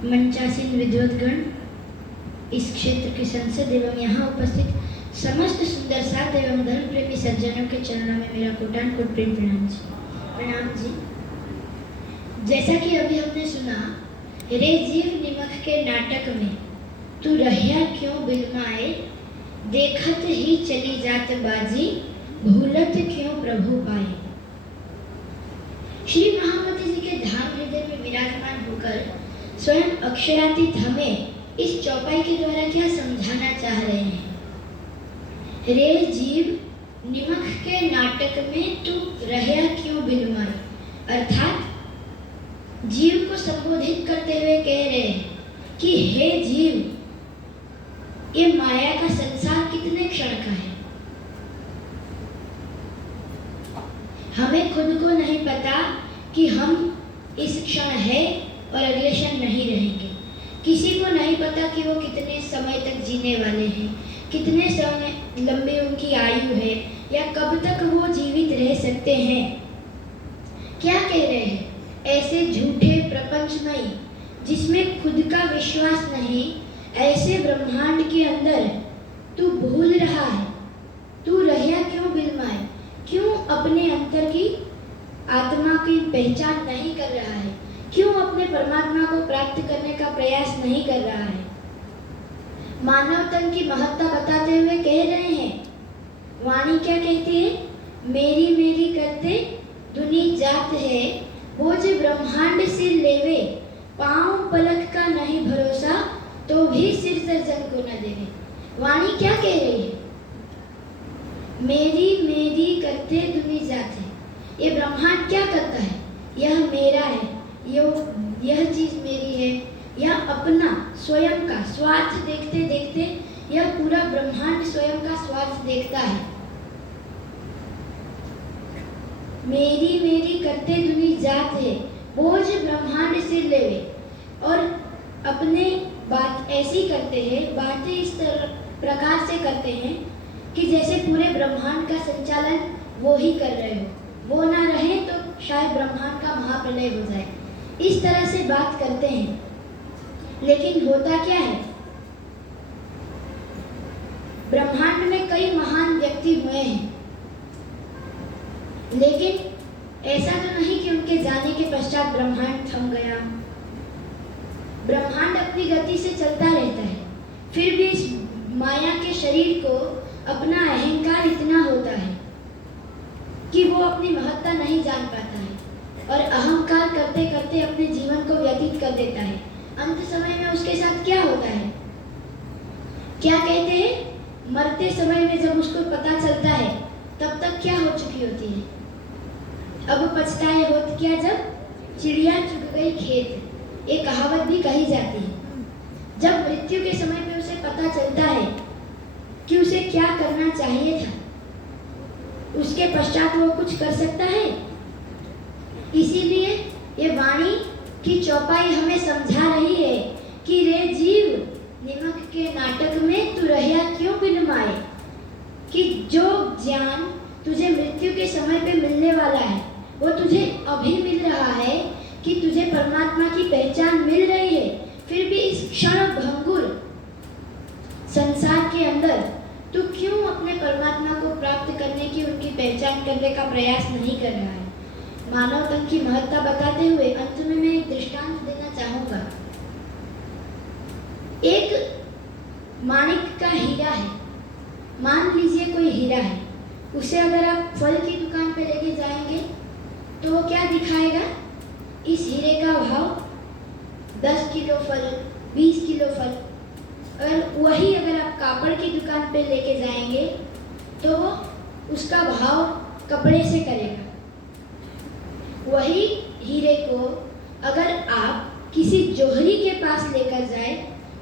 मंचासीन विद्वद्गण, इस क्षेत्र के संसद एवं यहाँ उपस्थित समस्त सुंदर साथ एवं धर्म प्रेमी सज्जनों के चरणों में मेरा कोटान कोट प्रेम प्रणाम जी। जैसा कि अभी हमने सुना, रे जीव निमक के नाटक में तू रहिया क्यों बिलमाए, देखत ही चली जात बाजी, भूलत क्यों प्रभु पाए। श्री महामती जी के धाम हृदय में विराजमान होकर स्वयं अक्षरातीत हमें इस चौपाई के द्वारा क्या समझाना चाह रहे हैं। रे जीव निमक के नाटक में तू रहिया क्यों बिलमाए, अर्थात जीव को संबोधित करते हुए कह रहे हैं कि हे जीव, ये माया का संसार कितने क्षण का है। हमें खुद को नहीं पता कि हम इस क्षण है और अगले क्षण नहीं रहेंगे। किसी को नहीं पता कि वो कितने समय तक जीने वाले हैं, कितने समय लंबी उनकी आयु है, या कब तक वो जीवित रह सकते हैं। क्या कह रहे हैं, ऐसे झूठे प्रपंचमय जिसमें खुद का विश्वास नहीं, ऐसे ब्रह्मांड के अंदर तू भूल रहा है। तू रहिया क्यों बिलमाए, क्यों अपने अंतर की आत्मा की पहचान नहीं कर रहा है, क्यों अपने परमात्मा को प्राप्त करने का प्रयास नहीं कर रहा है। मानव तन की महत्ता बताते हुए कह रहे हैं, वाणी क्या कहती है, मेरी मेरी करते दुनी जात है, बोझ ब्रह्मांड सिर लेवे, पांव पलक का नहीं भरोसा, तो भी सिर सर्जन को न देवे। वाणी क्या कह रही है, मेरी मेरी करते दुनी जात है। ये ब्रह्मांड क्या करता है, यह मेरा है, यह चीज मेरी है, यह अपना स्वयं का स्वार्थ देखते देखते यह पूरा ब्रह्मांड स्वयं का स्वार्थ देखता है। मेरी मेरी करते दुनी जात है, बोझ ब्रह्मांड सिर लेवे। और अपने बात ऐसी करते हैं, बातें इस प्रकार से करते हैं कि जैसे पूरे ब्रह्मांड का संचालन वो ही कर रहे हो, वो ना रहे तो शायद ब्रह्मांड का महाप्रलय हो जाए। इस तरह से बात करते हैं, लेकिन होता क्या है, ब्रह्मांड में कई महान व्यक्ति हुए हैं, लेकिन ऐसा तो नहीं कि उनके जाने के पश्चात ब्रह्मांड थम गया। ब्रह्मांड अपनी गति से चलता रहता है, फिर भी इस माया के शरीर को अपना अहंकार इतना होता है कि वो अपनी महत्ता नहीं जान पाता है और अहंकार करते करते अपने जीवन को व्यतीत कर देता है। अंत समय में उसके साथ क्या होता है, क्या कहते हैं, मरते समय में जब उसको पता चलता है तब तक क्या हो चुकी होती है। अब पछताए होत क्या, जब चिड़िया चुग गई खेत, ये कहावत भी कही जाती है। जब मृत्यु के समय में उसे पता चलता है कि उसे क्या करना चाहिए था, उसके पश्चात वो कुछ कर सकता है। इसीलिए ये वाणी की चौपाई हमें समझा रही है कि रे जीव निमक के नाटक में तू रहिया क्यों बिलमाए, कि जो ज्ञान तुझे मृत्यु के समय पे मिलने वाला है वो तुझे अभी मिल रहा है, कि तुझे परमात्मा की पहचान मिल रही है, फिर भी इस क्षण भंगुर संसार के अंदर तू क्यों अपने परमात्मा को प्राप्त करने की, उनकी पहचान करने का प्रयास नहीं कर रहा है। मानव तन की महत्ता बताते हुए अंत में मैं एक दृष्टांत देना चाहूंगा। एक माणिक का हीरा है, मान लीजिए कोई हीरा है, उसे अगर आप फल की दुकान पे लेके जाएंगे तो वो क्या दिखाएगा, इस हीरे का भाव 10 किलो फल, 20 किलो फल। और वही अगर आप कापड़ की दुकान पे लेके जाएंगे तो वो उसका भाव कपड़े से करेगा। वही हीरे को अगर आप किसी जोहरी के पास लेकर जाए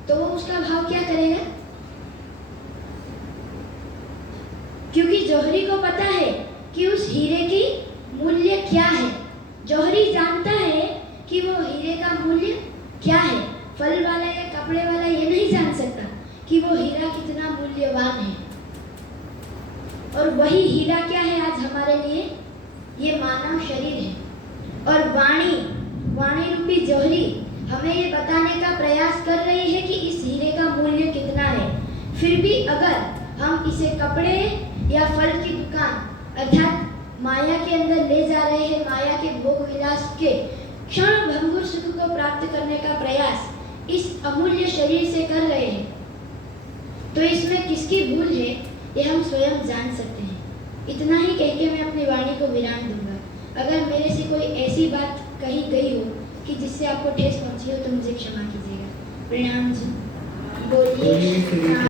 तो वो उसका भाव क्या करेगा, क्योंकि जोहरी को पता है कि उस हीरे की मूल्य क्या है। जोहरी जानता है कि वो हीरे का मूल्य क्या है। फल वाला या कपड़े वाला ये नहीं जान सकता कि वो हीरा कितना मूल्यवान है। और वही हीरा क्या है आज हमारे लिए, ये मानव शरीर है। और वाणी, वाणी रूपी जोहरी हमें ये बताने का प्रयास कर रही है कि इस हीरे का मूल्य कितना है। फिर भी अगर हम इसे कपड़े या फल की दुकान अर्थात माया के अंदर ले जा रहे हैं, माया के भोग विलास के क्षण भंगुर सुख को प्राप्त करने का प्रयास इस अमूल्य शरीर से कर रहे हैं, तो इसमें किसकी भूल है ये हम स्वयं जान सकते हैं। इतना ही कह के मैं अपनी वाणी को विराम दूंगा। अगर मेरे से कोई ऐसी बात कही गई हो कि जिससे आपको ठेस पहुंची हो तो मुझे क्षमा कीजिएगा। प्रणाम जी। बोलिए।